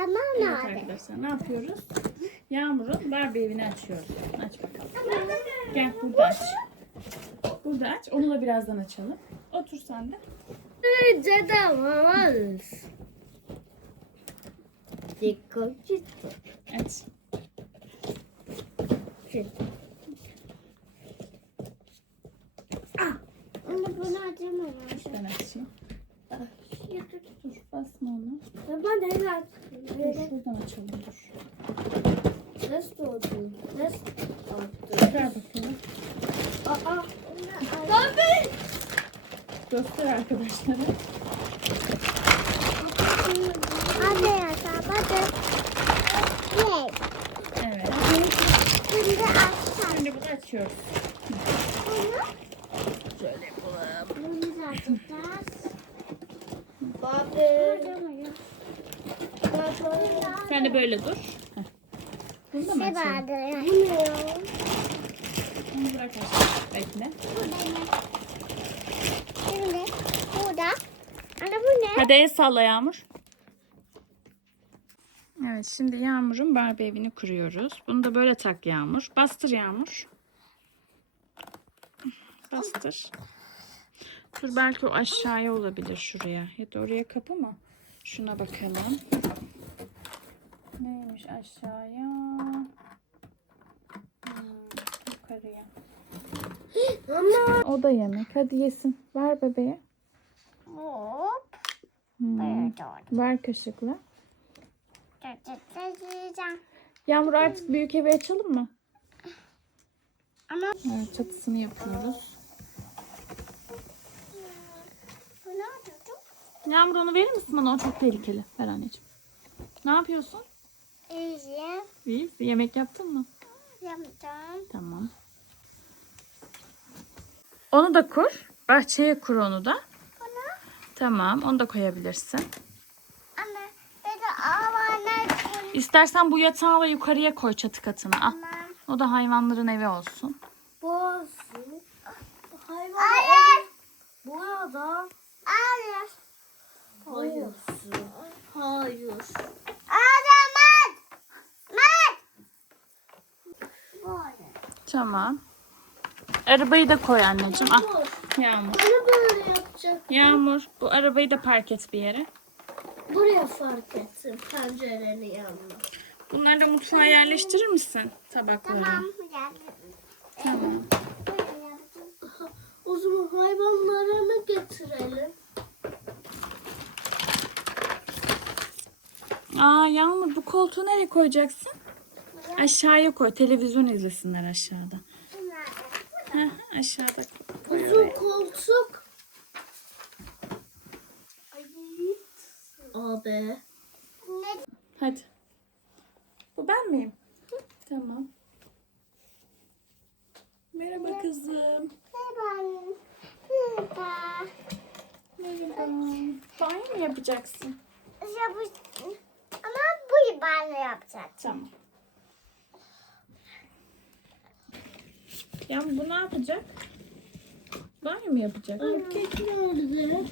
Tamam Evet abi. arkadaşlar ne yapıyoruz? Yağmur'un Barbie evini açıyoruz. Aç bakalım. Gel burada aç. Burada aç. Onu da birazdan açalım. Otur sen de. Cedavamız. Dikkat Aç. Onu bunu açamam. Ben açayım. Dur basma onu. Ben de helal. Dur şuradan açalım dur. Nasıl oldu? Nasıl oldu? Çıkar bakalım. Aa. Tabii. Göster arkadaşlara. Hadi ya hadi. Evet. Şimdi açsam. Şimdi bunu açıyoruz. Bunu. Şöyle yapalım. Bunu da açacağız. Baba. Sen de böyle dur. Heh. Bunu da mı açalım? Onu bırak aşağı. Bekle. Şimdi burada. Ana bu ne? Hadi el salla Yağmur. Evet şimdi Yağmur'un Barbie evini kuruyoruz. Bunu da böyle tak Yağmur. Bastır Yağmur. Bastır. Dur belki o aşağıya olabilir şuraya. Ya da oraya kapı mı? Şuna bakalım. Neymiş aşağıya? Yukarıya. Ama. O da yemek. Hadi yesin. Ver bebeğe. Hop. Ver kaşıkla. Yiyeceğim. Yağmur artık büyük evi açalım mı? Ama. Evet çatısını yapıyoruz. Bu ne yapıyordum? Yağmur onu verir misin bana? O çok tehlikeli. Ver anneciğim. Ne yapıyorsun? İyi. İyi. Yemek yaptın mı? Yapacağım. Tamam. Onu da kur. Bahçeye kur onu da. Bunu. Tamam. Onu da koyabilirsin. Ama. Bir de avana. İstersen bu yatağı da yukarıya koy çatı katına. Al. O da hayvanların evi olsun. Boğazı. Hayvan. Hayır. Burada. Hayır. Hayır. Hayır. Adamın. Böyle. Tamam. Arabayı da koy anneciğim. Al. Yağmur. Bunu böyle yapacak. Yağmur. Bu arabayı da park et bir yere. Buraya fark ettim. Pencerenin yanına. Bunları da mutfağa yerleştirir misin? Tabakları. Tamam. O zaman hayvanlarını getirelim. Aa Yağmur bu koltuğu nereye koyacaksın? Aşağıya koy. Televizyon izlesinler aşağıda. Heh, aşağıda koy Uzun oraya. koltuk. Abi. Hadi. Bu ben miyim? Tamam. Merhaba kızım. Merhaba. Banyo mu yapacaksın? Ama bu ben yapacağım. Tamam. Ya bu ne yapacak? Banyo mu yapacak? Erkek nerede?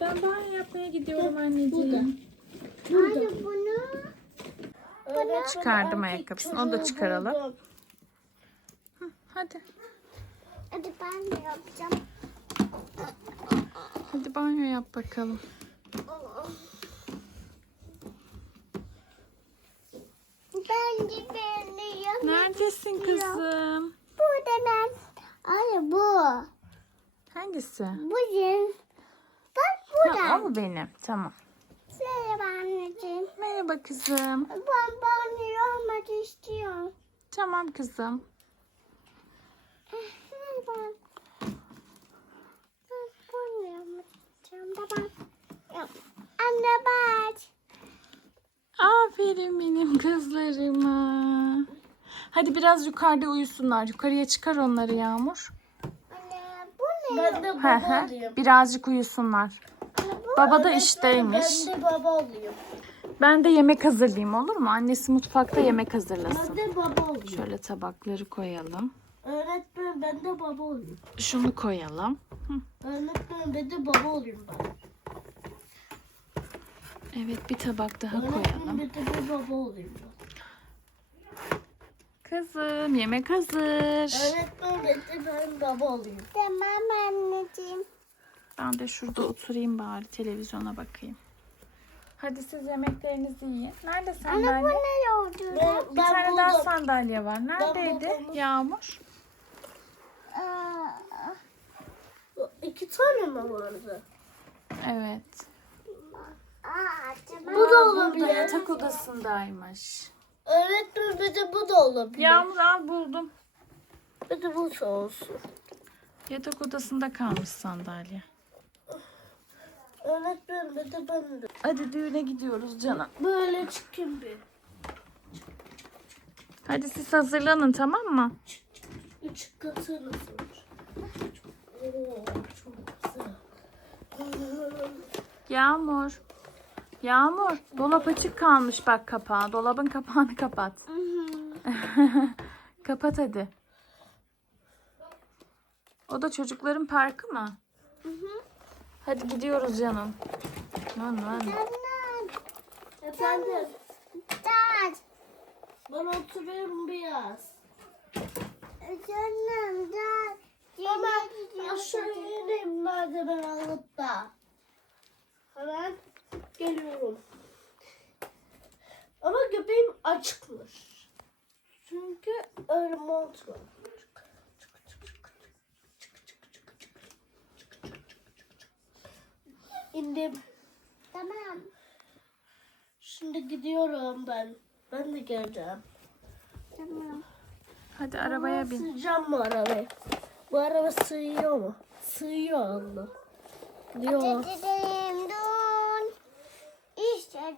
Ben banyo yapmaya gidiyorum anneciğim. Anne bunu. Çıkardım ayakkabısını. Onu da çıkaralım. Hadi. Hadi ben de yapacağım. Hadi banyo yap bakalım. Ben de beğeniyorum. Neredesin kızım? Bu da ben. Anne bu. Hangisi? Bu yün. Bak bu Ha, o da. mu benim? Tamam. Merhaba anneciğim. Merhaba kızım. Ben banyo yapmak istiyorum. Tamam kızım. Merhaba. Ben banyo yapmak istiyorum da ben. Anne bak. Aferin benim kızlarıma. Hadi biraz yukarıda uyusunlar. Yukarıya çıkar onları Yağmur. Anne bu ne? Ben de Hı baba hı. olayım. Birazcık uyusunlar. Baba da işteymiş. Ben de baba olayım. Ben de yemek hazırlayayım olur mu? Annesi mutfakta yemek hazırlasın. Ben de baba olayım. Şöyle tabakları koyalım. Öğretmen ben de baba olayım. Şunu koyalım. Öğretmen ben de baba olayım ben. Evet, bir tabak daha Öğretmenim koyalım. bir de bir baba olayım. Kızım, yemek hazır. Öğretmenim bir de ben baba olayım. Tamam anneciğim. Ben de şurada oturayım bari, televizyona bakayım. Hadi siz yemeklerinizi yiyin. Nerede Anne bu sandalye? ne oldu? Bir tane buldum. daha sandalye var. Neredeydi buldum. Yağmur? Aa, 2 tane mi vardı? Evet. tamam. Bu da Burada olabilir. yatak odasındaymış. Öğretmenim bir de bu da olabilir. Yağmur al, buldum. Bir de bu olsun. Yatak odasında kalmış sandalye. Öğretmenim bir de ben de. Hadi düğüne gidiyoruz canım. Böyle çıkayım bir. Hadi siz hazırlanın, tamam mı? 3 katı nasıl? Oo, çok güzel. Yağmur. Yağmur. Dolap açık kalmış bak kapağı. Dolabın kapağını kapat. Kapat hadi. O da çocukların parkı mı? Hadi gidiyoruz canım. Lan. Efendim, Dad. ben oturuyorum biraz. Canım dad. Ama aşağı ineyim merdiven alıp da. Hemen geliyorum. Ama göbeğim açıkmış. Çünkü öyle mont var. İndim. Tamam. Şimdi gidiyorum ben. Ben de geleceğim. Tamam. Hadi arabaya bin. Sığacağım mı arabayı? Bu araba sığıyor mu? Sığıyor Allah. Gidiyor. Dedim dur. İşte